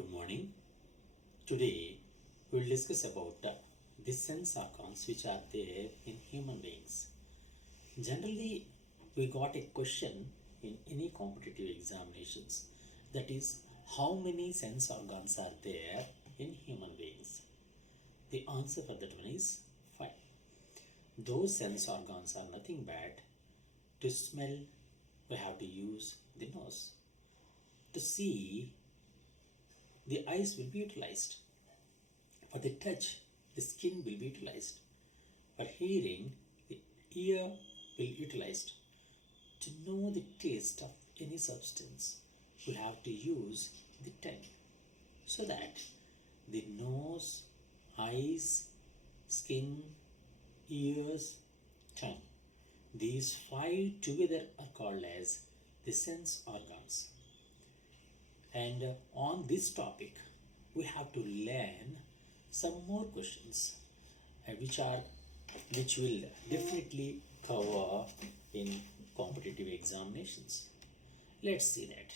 Good morning. Today we will discuss about the sense organs which are there in human beings. Generally, we got a question in any competitive examinations, that is, how many sense organs are there in human beings? The answer for that one is 5. Those sense organs are nothing but to smell, we have to use the nose. To see, the eyes will be utilized. For the touch, the skin will be utilized. For hearing, the ear will be utilized. To know the taste of any substance, we have to use the tongue. So that the nose, eyes, skin, ears, tongue, these 5 together are called as the sense organs. And on this topic, we have to learn some more questions which will definitely cover in competitive examinations. Let's see that.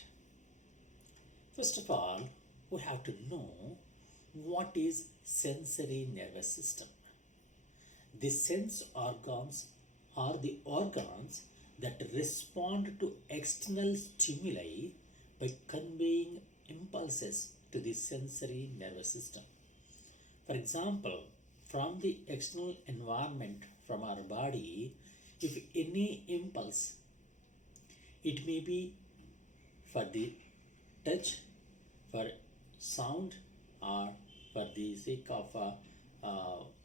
First of all, we have to know what is sensory nervous system. The sense organs are the organs that respond to external stimuli by conveying impulses to the sensory nervous system. For example, from the external environment from our body, if any impulse, it may be for the touch, for sound, or for the sake of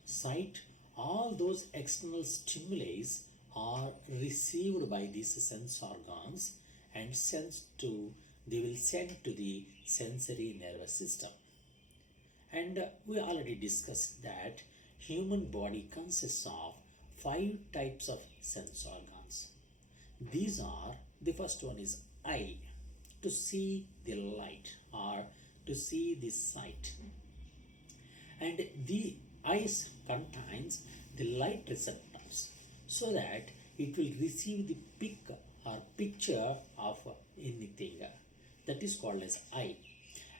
sight, all those external stimuli are received by these sense organs and they will send to the sensory nervous system. And we already discussed that human body consists of 5 types of sense organs. These are, the first one is eye, to see the light or to see the sight. And the eyes contains the light receptors, so that it will receive the pic or picture of anything. That is called as eye.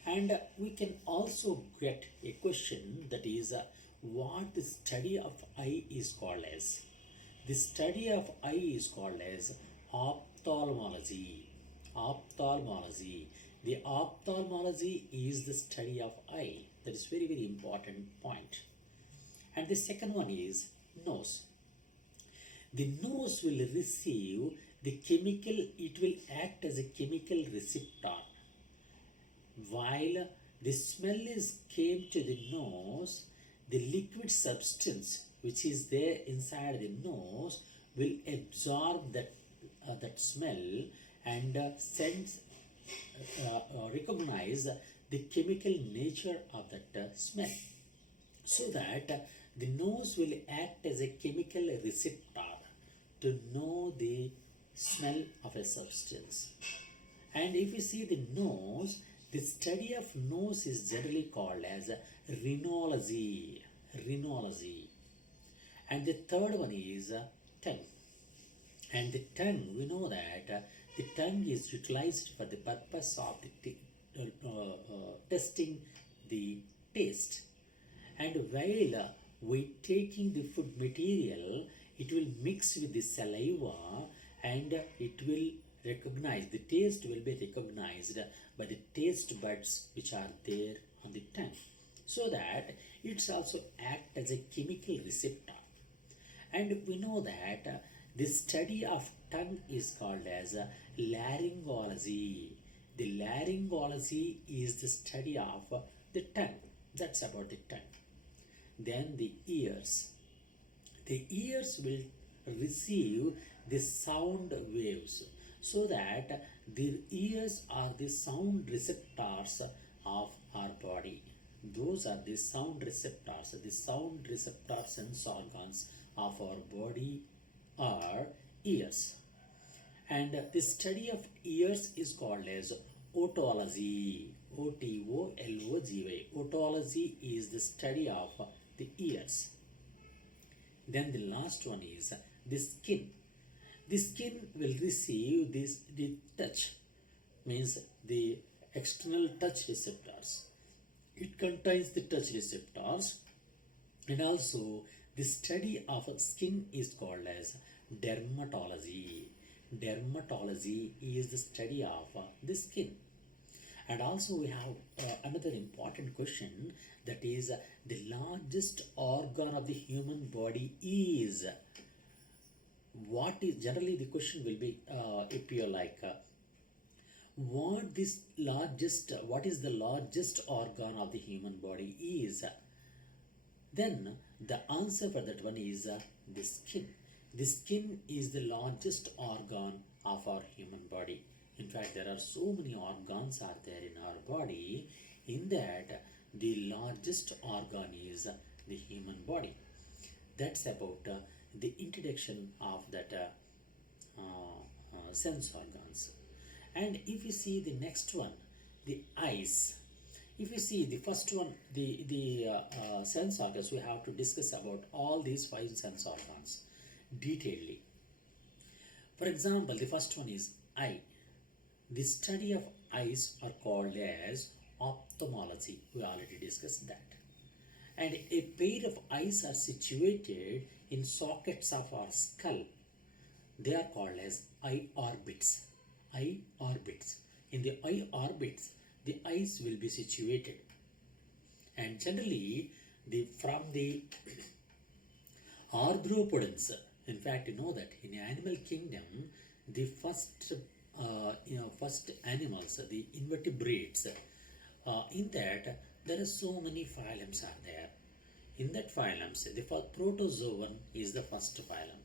And we can also get a question, that is, what the study of eye is called as. The study of eye is called as ophthalmology. Ophthalmology. The ophthalmology is the study of eye. That is very, very important point. And the second one is nose. The nose will receive the chemical, it will act as a chemical receptor. While the smell came to the nose, the liquid substance which is there inside the nose will absorb that smell and recognize the chemical nature of that smell, so that the nose will act as a chemical receptor to know the smell of a substance. And if you see the nose, the study of nose is generally called as rhinology. Rhinology. And the third one is tongue. And the tongue, we know that the tongue is utilized for the purpose of testing the taste. And while we taking the food material, it will mix with the saliva and it will recognize, the taste will be recognized by the taste buds which are there on the tongue, so that it's also act as a chemical receptor. And we know that the study of tongue is called as laryngology. The laryngology is the study of the tongue. That's about the tongue. Then the ears. The ears will receive the sound waves, so that the ears are the sound receptors of our body. Those are the sound receptors. The sound receptor sense organs of our body are ears. And the study of ears is called as otology. Otology. Otology is the study of the ears. Then the last one is the skin. The skin will receive the touch, means the external touch receptors. It contains the touch receptors, and also the study of skin is called as dermatology. Dermatology is the study of the skin. And also we have another important question, that is the largest organ of the human body is, what is, generally the question will be appear like what is the largest organ of the human body is, then the answer for that one is the skin. The skin is the largest organ of our human body. In fact, there are so many organs are there in our body. In that, the largest organ is the human body. That's about the introduction of that sense organs. And if you see the next one, the eyes. If you see the first one, the sense organs, we have to discuss about all these five sense organs detailedly. For example, the first one is eye. The study of eyes are called as ophthalmology. We already discussed that. And a pair of eyes are situated in sockets of our skull. They are called as eye orbits. Eye orbits. In the eye orbits, the eyes will be situated. And generally, from the arthropods, in fact, you know that in animal kingdom, the first animals, the invertebrates, in that there are so many phylums are there. In that phylums, the protozoan is the first phylum.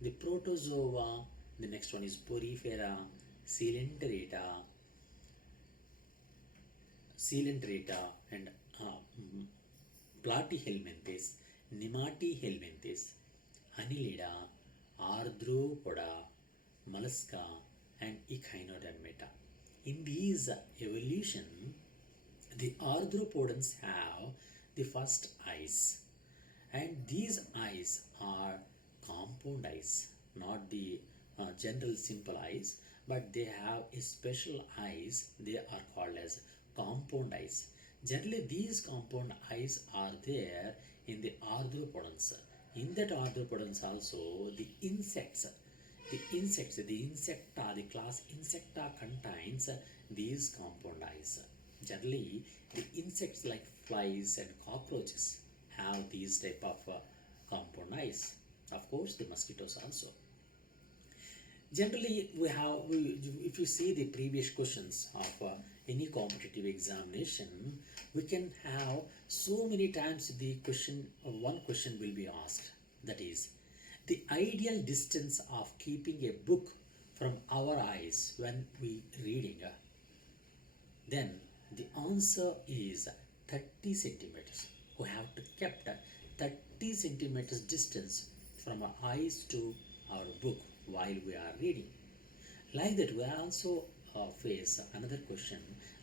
The protozoa, the next one is Porifera, Coelenterata, and Platyhelminthes, Nematihelminthes, Annelida, Arthropoda, Mollusca, and Echinodermata. In these evolution, the arthropods have the first eyes, and these eyes are compound eyes, not the general simple eyes, but they have a special eyes. They are called as compound eyes. Generally, these compound eyes are there in the arthropods. In that arthropods also, the insects, the insecta, the class insecta contains these compound eyes. Generally, the insects like flies and cockroaches have these type of compound eyes. Of course, the mosquitoes also. Generally, if you see the previous questions of any competitive examination, we can have so many times the question, one question will be asked, that is, the ideal distance of keeping a book from our eyes when we reading. Then the answer is 30 centimeters. We have to keep 30 centimeters distance from our eyes to our book while we are reading. Like that, we also face another question,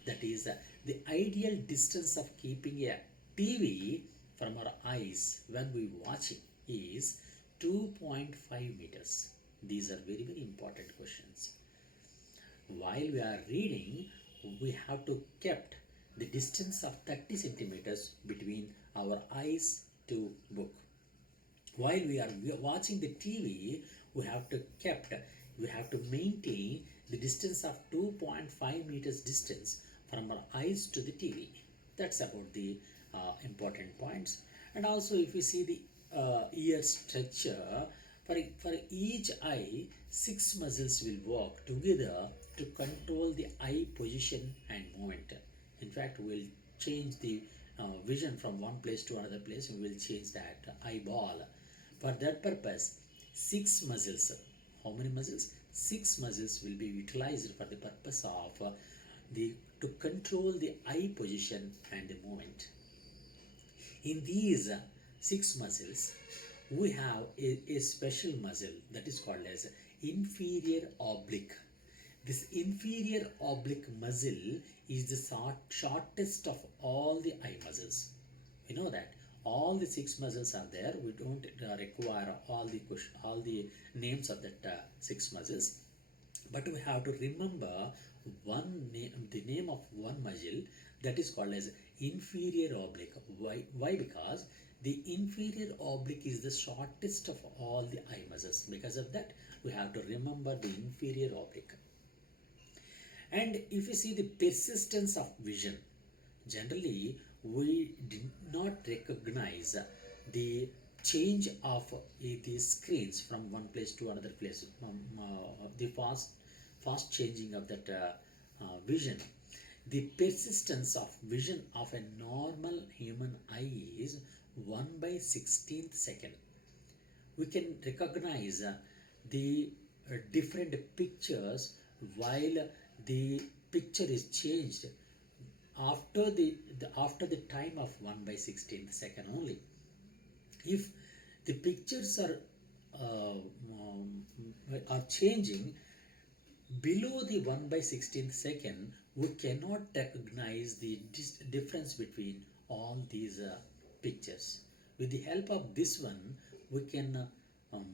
that is the ideal distance of keeping a TV from our eyes when we watch it is 2.5 meters. These are very, very important questions. While we are reading, we have to keep the distance of 30 centimeters between our eyes to book. While we are watching the TV, we have to maintain the distance of 2.5 meters distance from our eyes to the TV. That's about the important points. And also, if you see the ear structure, for each eye, 6 muscles will work together to control the eye position and movement. In fact, we'll change the vision from one place to another place, and we'll change that eyeball. For that purpose, 6 muscles. How many muscles? 6 muscles will be utilized for the purpose of to control the eye position and the movement. In these 6 muscles, we have a special muscle that is called as inferior oblique. This inferior oblique muscle is the shortest of all the eye muscles. We know that all the 6 muscles are there. We don't require all the names of that 6 muscles, but we have to remember the name of one muscle that is called as inferior oblique. Why? Because the inferior oblique is the shortest of all the eye muscles. Because of that, we have to remember the inferior oblique. And if you see the persistence of vision, generally we did not recognize the change of the screens from one place to another place, the fast changing of that vision. The persistence of vision of a normal human eye is 1 by 16th second. We can recognize the different pictures while the picture is changed after the time of 1 by 16th second only. If the pictures are changing below the 1 by 16th second, we cannot recognize the difference between all these pictures. With the help of this one, we can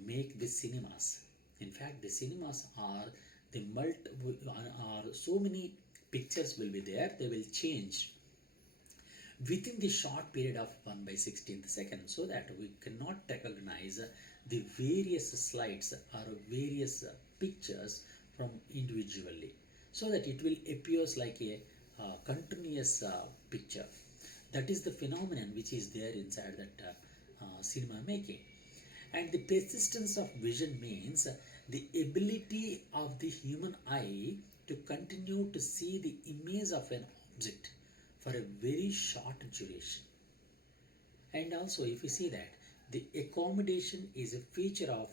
make the cinemas. In fact, the cinemas are so many pictures will be there. They will change within the short period of 1 by 16th second, so that we cannot recognize the various slides or various pictures from individually, so that it will appears like a continuous picture. That is the phenomenon which is there inside that cinema making. And the persistence of vision means the ability of the human eye to continue to see the image of an object for a very short duration. And also, if you see that the accommodation is a feature of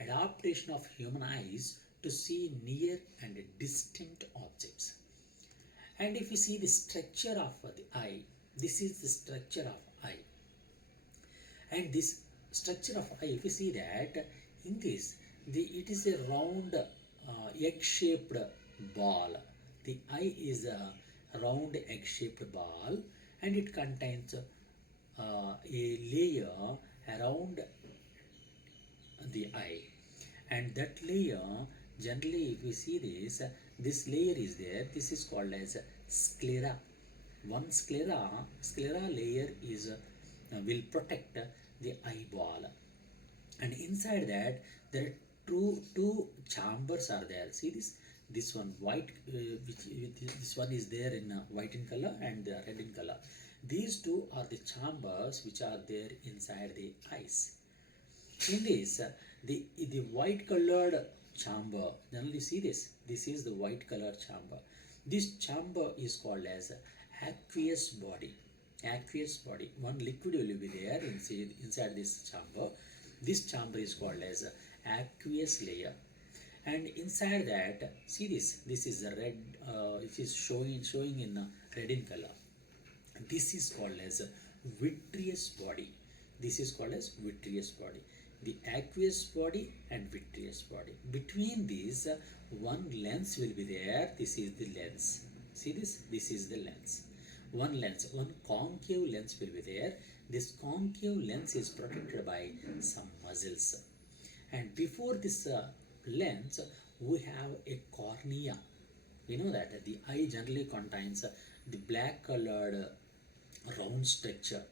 adaptation of human eyes to see near and distant objects. And if you see the structure of the eye, this is the structure of eye. And this structure of eye, if you see that in this, it is a round egg-shaped ball. The eye is a round egg-shaped ball, and it contains a layer around the eye. And that layer, generally if we see this layer is there. This is called as sclera. One sclera layer is will protect the eyeball, and inside that there are two chambers are there. See this one white, this one is there in white in color and red in color. These two are the chambers which are there inside the eyes. In this, the white colored chamber, generally see this is the white colored chamber. This chamber is called as aqueous body. Aqueous body. One liquid will be there inside this chamber. This chamber is called as aqueous layer. And inside that, see this is the red, it is showing in red in color. This is called as vitreous body. This is called as vitreous body. The aqueous body and vitreous body. Between these, one lens will be there. This is the lens. See this is the lens. One concave lens will be there. This concave lens is protected by some muscles. And before this lens, we have a cornea. We know that the eye generally contains the black colored round structure,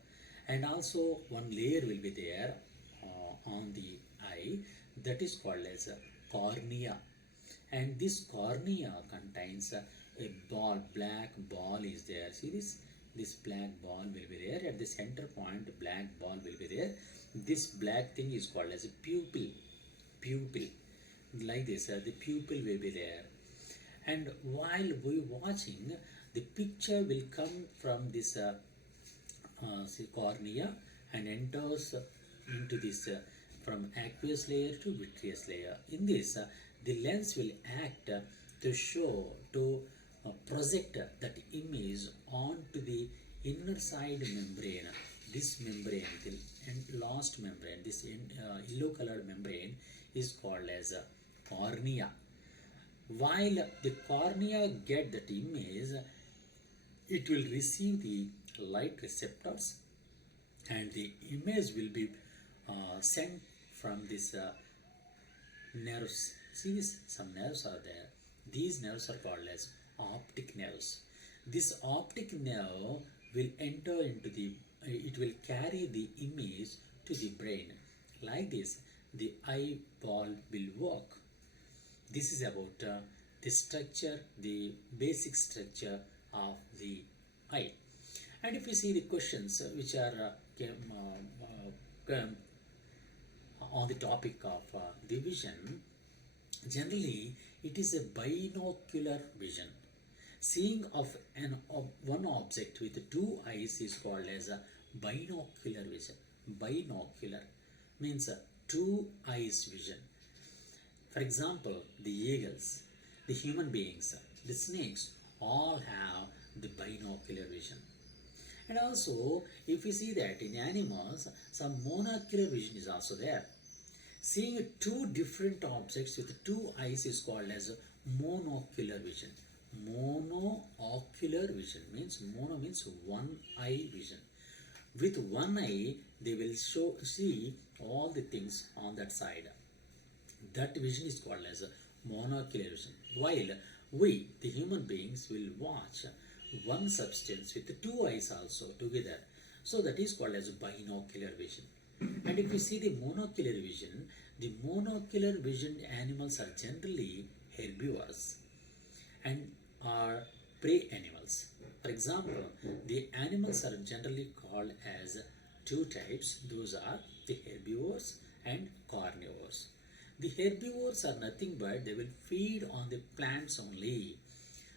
and also one layer will be there on the eye, that is called as cornea. And this cornea contains a black ball is there. See this black ball will be there at the center point. Black ball will be there. This black thing is called as a pupil. Like this, the pupil will be there. And while we watching, the picture will come from this cornea and enters into this from aqueous layer to vitreous layer. In this, the lens will act to project that image onto the inner side membrane. This membrane, the last membrane, this yellow colored membrane is called as cornea. While the cornea get that image, it will receive the light receptors, and the image will be sent from this nerves. See some nerves are there. These nerves are called as optic nerves. This optic nerve will enter into the, it will carry the image to the brain. Like this, the eyeball will work. This is about the structure, the basic structure of the eye. And if you see the questions which are on the topic of the vision, generally it is a binocular vision. Seeing of one object with two eyes is called as a binocular vision. Binocular means two eyes vision. For example, the eagles, the human beings, the snakes all have the binocular vision. And also, if you see that in animals, some monocular vision is also there. Seeing two different objects with two eyes is called as monocular vision. Monocular vision means mono means one eye vision. With one eye, they will see all the things on that side. That vision is called as monocular vision. While we, the human beings, will watch one substance with two eyes also together. So that is called as binocular vision. And if we see the monocular vision animals are generally herbivores and are prey animals. For example, the animals are generally called as two types. Those are the herbivores and carnivores. The herbivores are nothing but they will feed on the plants only.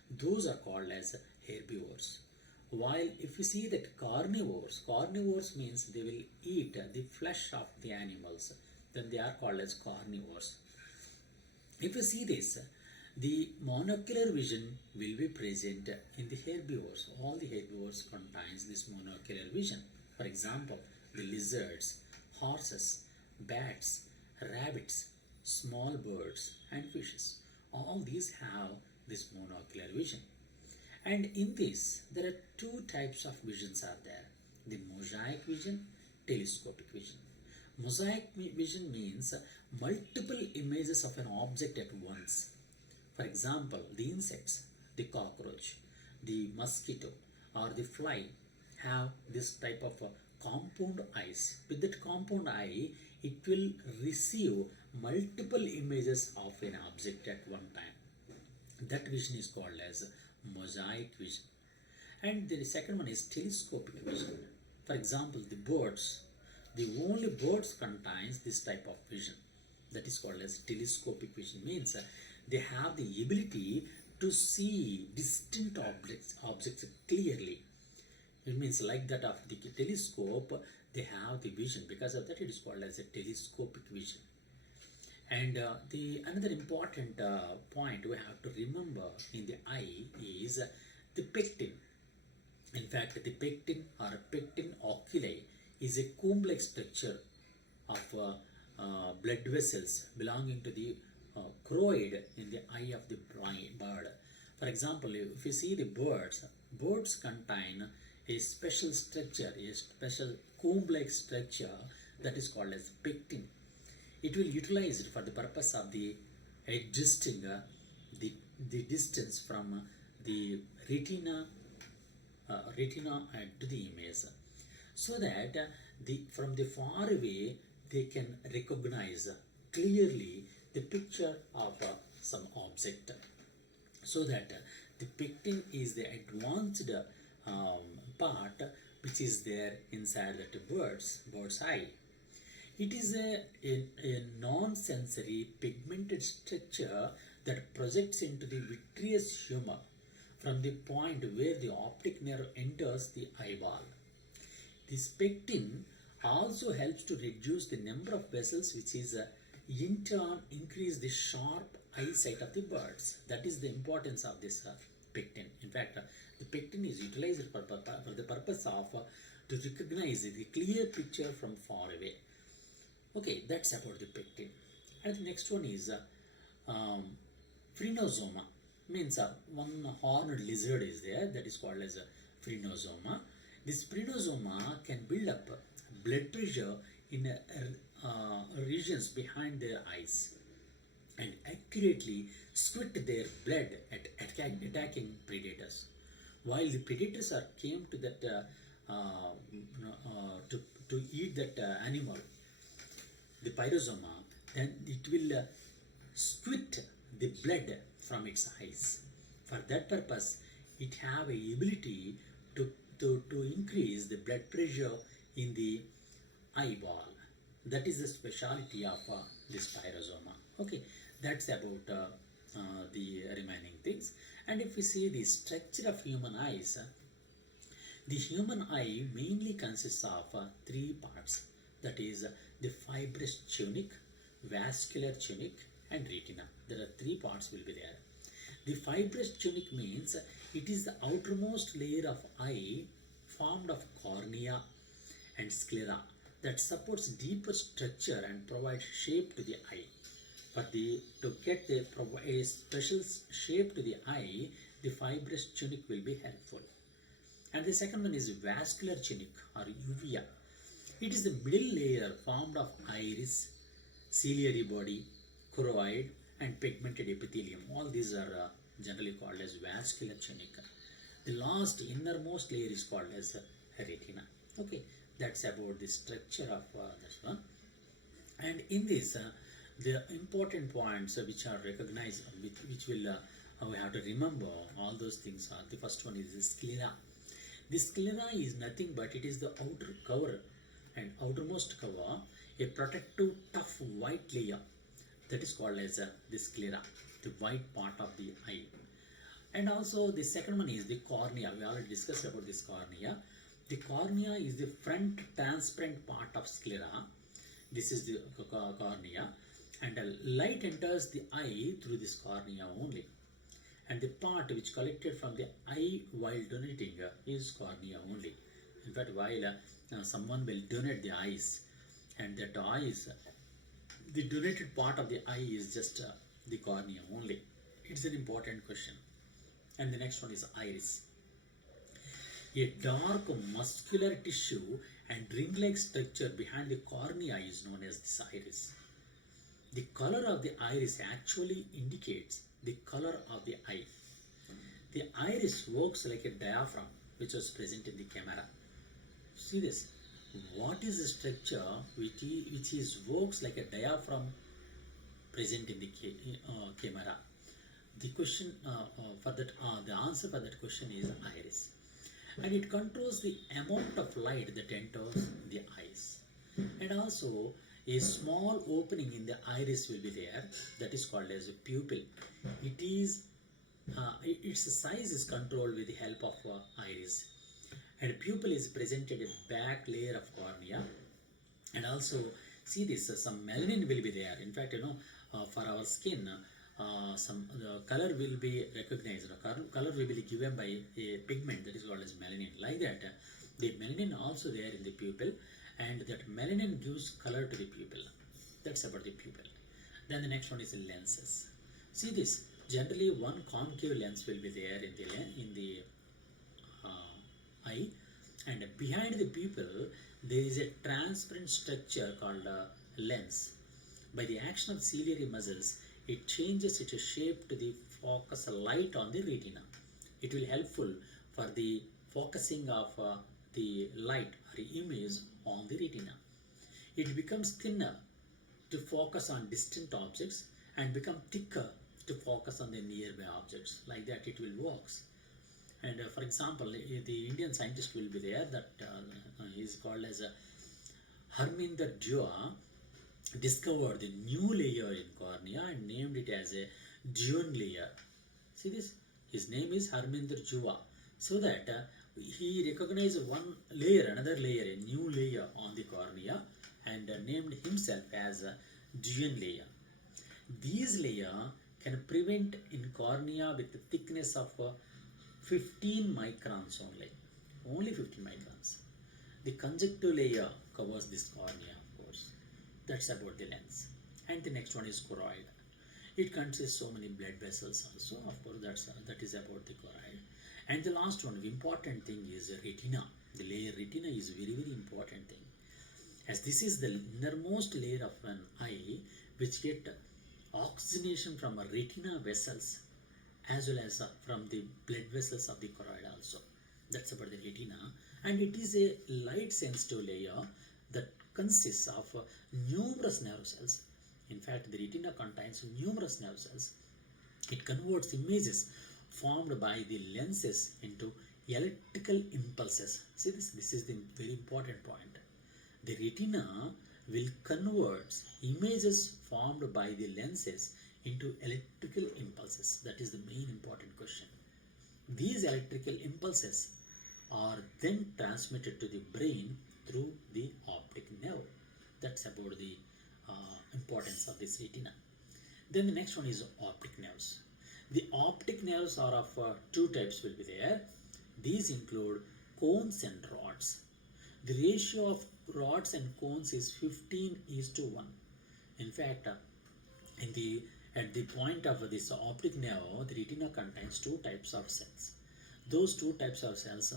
Those are called as herbivores. While if you see that carnivores means they will eat the flesh of the animals, then they are called as carnivores. If you see this, the monocular vision will be present in the herbivores. All the herbivores contains this monocular vision. For example, the lizards, horses, bats, rabbits, small birds and fishes. All these have this monocular vision. And in this, there are two types of visions are there. The mosaic vision, telescopic vision. Mosaic vision means multiple images of an object at once. For example, the insects, the cockroach, the mosquito or the fly have this type of compound eyes. With that compound eye, it will receive multiple images of an object at one time. That vision is called as mosaic vision. And the second one is telescopic vision. For example, the birds, the only birds contains this type of vision. That is called as telescopic vision. Means they have the ability to see distant objects clearly. It means like that of the telescope, they have the vision. Because of that, it is called as a telescopic vision. And the another important point we have to remember in the eye is the pectin. In fact, the pectin or pectin oculi is a comb-like structure of blood vessels belonging to the choroid in the eye of the bird. For example, if you see the birds contain a special structure, a special comb-like structure that is called as pectin. It will utilize it for the purpose of the adjusting the distance from the retina to the image, so that from the far away they can recognize clearly the picture of some object. So that the pectin is the advanced part which is there inside that bird's eye. It is a non-sensory pigmented structure that projects into the vitreous humor from the point where the optic nerve enters the eyeball. This pectin also helps to reduce the number of vessels, which is in turn increase the sharp eyesight of the birds. That is the importance of this pectin. In fact, the pectin is utilized for the purpose of to recognize the clear picture from far away. Okay, that's about the pectin. And the next one is phrenosoma. Means one horned lizard is there, that is called as a phrenosoma. This phrenosoma can build up blood pressure in regions behind their eyes. and accurately squirt their blood at attacking predators. While the predators are came to that to eat that animal, the pyrosoma, then it will squirt the blood from its eyes. For that purpose, it have a ability to increase the blood pressure in the eyeball. That is the speciality of this pyrosoma. Okay, that's about the remaining things. And if we see the structure of human eyes, the human eye mainly consists of three parts, that is the fibrous tunic, vascular tunic, and retina. There are three parts will be there. The fibrous tunic means it is the outermost layer of eye formed of cornea and sclera that supports deeper structure and provides shape to the eye. For the to get a special shape to the eye, the fibrous tunic will be helpful. And the second one is vascular tunic or uvea. It is the middle layer formed of iris, ciliary body, choroid, and pigmented epithelium. All these are generally called as vascular tunic. The last innermost layer is called as retina. Okay, that's about the structure of this one. And in this, the important points which are recognized, which will we have to remember all those things. The first one is the sclera. The sclera is nothing but it is the outer cover and outermost cover, a protective tough white layer that is called as the sclera, the white part of the eye. And also the second one is the cornea. We already discussed about this cornea. The cornea is the front transparent part of sclera. This is the cornea, and light enters the eye through this cornea only. And the part which collected from the eye while donating is cornea only. In fact, while someone will donate the eyes, and that eyes, the donated part of the eye is just the cornea only. It's an important question. And the next one is iris. A dark muscular tissue and ring-like structure behind the cornea is known as this iris. The color of the iris actually indicates the color of the eye. The iris works like a diaphragm which was present in the camera. See this. What is the structure which works like a diaphragm present in the camera? The question for that, the answer for that question is iris, and it controls the amount of light that enters the eyes. And also, a small opening in the iris will be there. That is called as a pupil. It is its size is controlled with the help of iris. And pupil is presented a back layer of cornea. And also, see this, some melanin will be there. In fact, for our skin, some color will be recognized. Color will be given by a pigment that is called as melanin. Like that, the melanin also there in the pupil, and that melanin gives color to the pupil. That's about the pupil. Then the next one is the lenses. See this. Generally, one concave lens will be there in the eye, and behind the pupil there is a transparent structure called a lens. By the action of ciliary muscles, it changes its shape to the focus light on the retina. It will helpful for the focusing of the light or image on the retina. It becomes thinner to focus on distant objects and become thicker to focus on the nearby objects. Like that it will works. And for example, the Indian scientist will be there that is called as Harminder Dua, discovered the new layer in cornea and named it as a Dione layer. See this? His name is Harminder Dua. So that he recognized one layer, another layer, a new layer on the cornea, and named himself as a Dione layer. These layers can prevent in cornea with the thickness of 15 microns only. Only 15 microns. The conjunctive layer covers this cornea, of course. That's about the lens. And the next one is choroid. It contains so many blood vessels also. Of course, that is about the choroid. And the last one, the important thing is retina. The layer retina is very, very important thing. As this is the innermost layer of an eye, which get oxygenation from retina vessels as well as from the blood vessels of the choroid also. That's about the retina, and it is a light sensitive layer that consists of numerous nerve cells. In fact, the retina contains numerous nerve cells. It converts images formed by the lenses into electrical impulses. See this? This is the very important point. The retina will convert images formed by the lenses into electrical impulses. That is the main important question. These electrical impulses are then transmitted to the brain through the optic nerve. That's about the importance of this retina. Then the next one is optic nerves. The optic nerves are of two types will be there. These include cones and rods. The ratio of rods and cones is 15:1. In fact, at the point of this optic nerve, the retina contains two types of cells. Those two types of cells,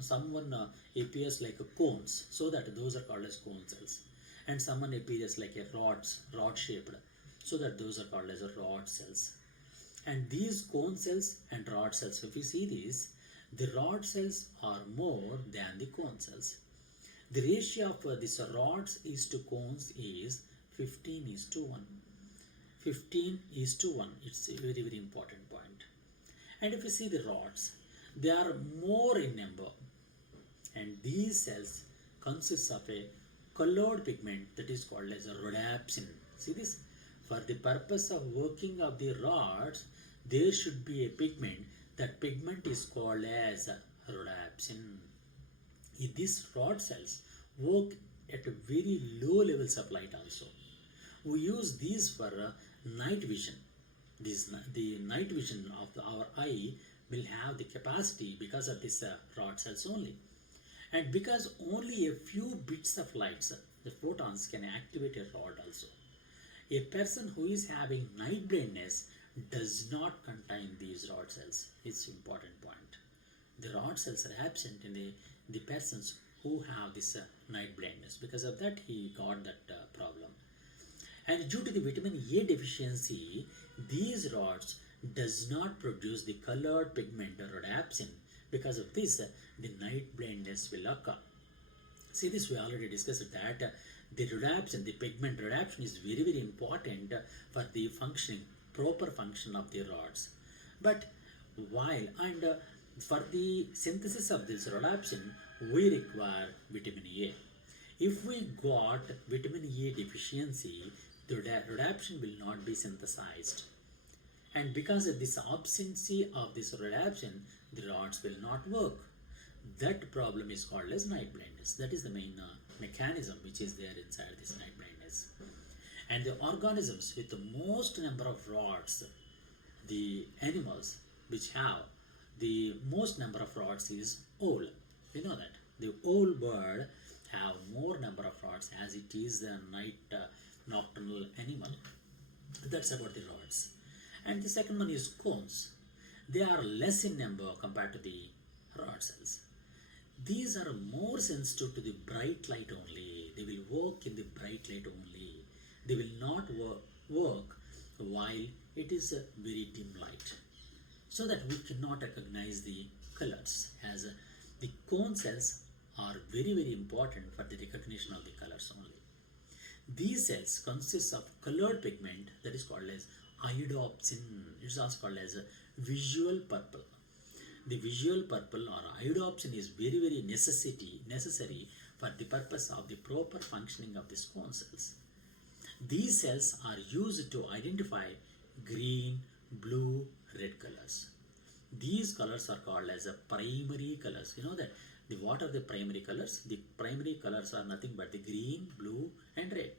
someone appears like a cones, so that those are called as cone cells, and someone appears like a rod shaped, so that those are called as a rod cells. And these cone cells and rod cells, if you see these, the rod cells are more than the cone cells. The ratio of this rods is to cones is 15:1. 15:1. It's a very, very important point. And if you see the rods, they are more in number. And these cells consist of a colored pigment that is called as a rhodopsin. See this? For the purpose of working of the rods, there should be a pigment. That pigment is called as rhodopsin. These rod cells work at very low levels of light also. We use these for night vision. The night vision of our eye will have the capacity because of this rod cells only. And because only a few bits of lights, the photons, can activate a rod also. A person who is having night blindness does not contain these rod cells. It's an important point. The rod cells are absent in the persons who have this night blindness. Because of that, he got that problem. And due to the vitamin A deficiency, these rods does not produce the colored pigment rhodopsin. Because of this, the night blindness will occur. See this, we already discussed that the rhodopsin, the pigment rhodopsin, is very, very important for the proper function of the rods. But for the synthesis of this rhodopsin, we require vitamin A. If we got vitamin A deficiency, the rhodopsin will not be synthesized. And because of this absence of this rhodopsin, the rods will not work. That problem is called as night blindness. That is the main mechanism which is there inside this night blindness. And the organisms with the most number of rods, the animals which have the most number of rods is owl. We know that the owl bird have more number of rods as it is the nocturnal animal. That's about the rods. And the second one is cones. They are less in number compared to the rod cells. These are more sensitive to the bright light only. They will work in the bright light only. They will not work while it is a very dim light. So that we cannot recognize the colors, as the cone cells are very, very important for the recognition of the colors only. These cells consist of colored pigment that is called as iodopsin. It's also called as visual purple. The visual purple or iodopsin is very, very necessary for the purpose of the proper functioning of the cone cells. These cells are used to identify green, blue, red colors. These colors are called as primary colors. You know that what are the primary colors? The primary colors are nothing but the green, blue, and red.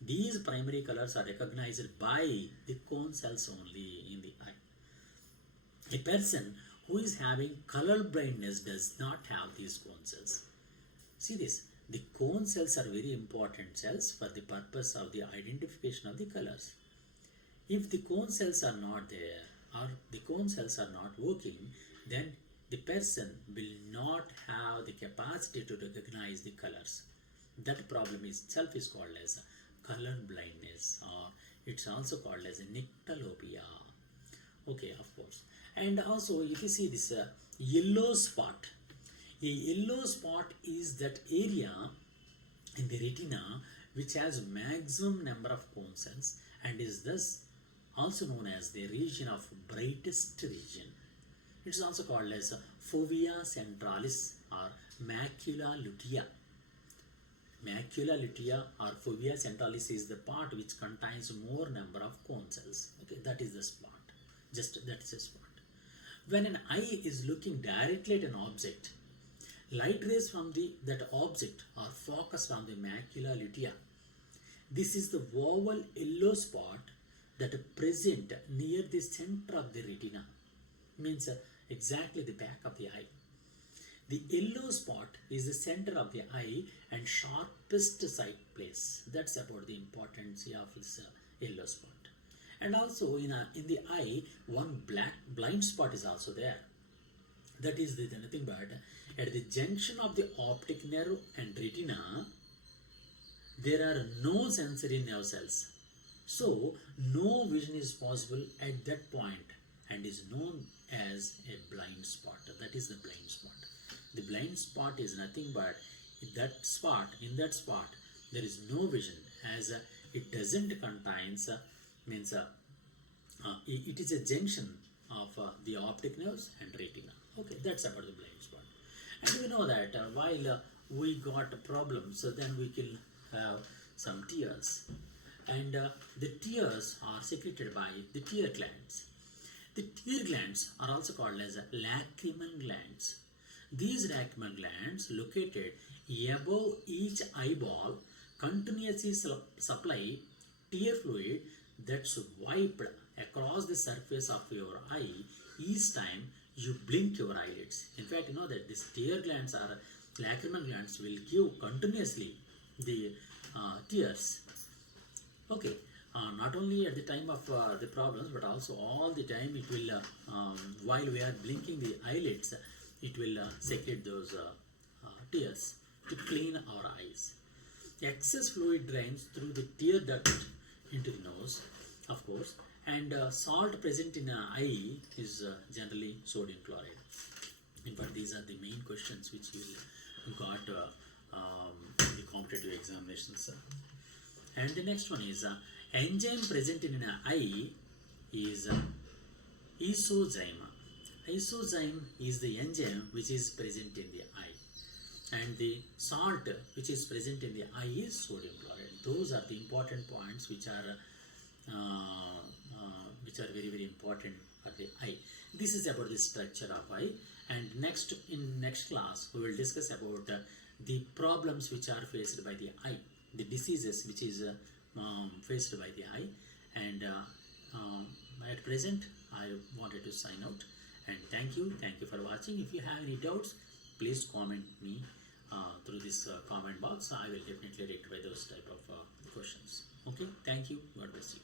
These primary colors are recognized by the cone cells only in the eye. A person who is having color blindness does not have these cone cells. See this, the cone cells are very important cells for the purpose of the identification of the colors. If the cone cells are not there or the cone cells are not working, then the person will not have the capacity to recognize the colors. That problem itself is called as color blindness, or It's also called as a nyctalopia. Okay, of course. And also, if you see this yellow spot, a yellow spot is that area in the retina which has maximum number of cone cells and is thus also known as the region of brightest region. It is also called as fovea centralis or macula lutea. Macula lutea or fovea centralis is the part which contains more number of cone cells. Okay, that is the spot. Just that is a spot. When an eye is looking directly at an object, light rays from that object are focused on the macula lutea. This is the oval yellow spot that is present near the center of the retina, means exactly the back of the eye. The yellow spot is the center of the eye and sharpest sight place. That's about the importance of this yellow spot. And also in the eye, one black blind spot is also there. That is nothing but at the junction of the optic nerve and retina, there are no sensory nerve cells. So no vision is possible at that point and is known as a blind spot. That is the blind spot. The blind spot is nothing but in that spot there is no vision, as it doesn't contains means it is a junction of the optic nerves and retina. Okay, that's about the blind spot. And we know that while we got problems, so then we can have some tears, and the tears are secreted by the tear glands. The tear glands are also called as lacrimal glands. These lacrimal glands located above each eyeball continuously supply tear fluid that's wiped across the surface of your eye each time you blink your eyelids. In fact, you know that these tear glands or lacrimal glands will give continuously the tears. Okay, not only at the time of the problems, but also all the time it will, while we are blinking the eyelids, it will secrete those tears to clean our eyes. Excess fluid drains through the tear duct into the nose, of course, and salt present in an eye is generally sodium chloride. In fact, these are the main questions which you got in the competitive examinations. And the next one is enzyme present in an eye is isozyme. Isozyme is the enzyme which is present in the eye, and the salt which is present in the eye is sodium chloride. Those are the important points which are very, very important for the eye. This is about the structure of eye, and in next class we will discuss about the problems which are faced by the eye, the diseases which is faced by the eye. And at present I wanted to sign out, and thank you for watching. If you have any doubts, please comment me through this comment box. I will definitely rectify those type of questions. Okay, thank you. God bless you.